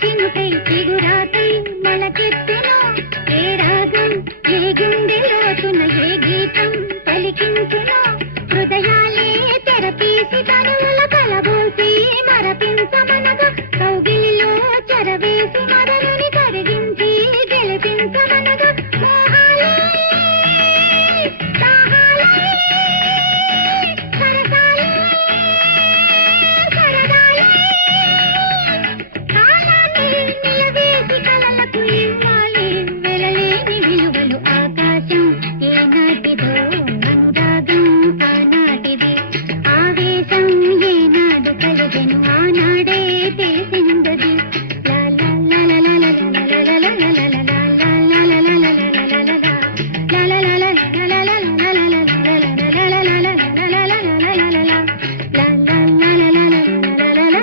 చినుకై చిగురాకై మొలకెత్తెను ఏ రాగం ఏ గుండె లోతున ఏ గీతం పలికించును హృదయాలే తెరపీసి కనుల కలబోసి మరపించమనగా కౌగిలిలో చెరవేసి మదనుని కరిగించి గెలిపించమనగా మోహాలే దాహాలే సరసాలే సరదాలే కాలాన్ని నిలవేసి కలలకు ఇవ్వాలి వెలలేని విలువలు ఆకాశం ఏనాటిదో అనురాగం ఆనాటిది ఆవేశం ఏనాడు కలిగెను ఆనాడే తెలిసిందది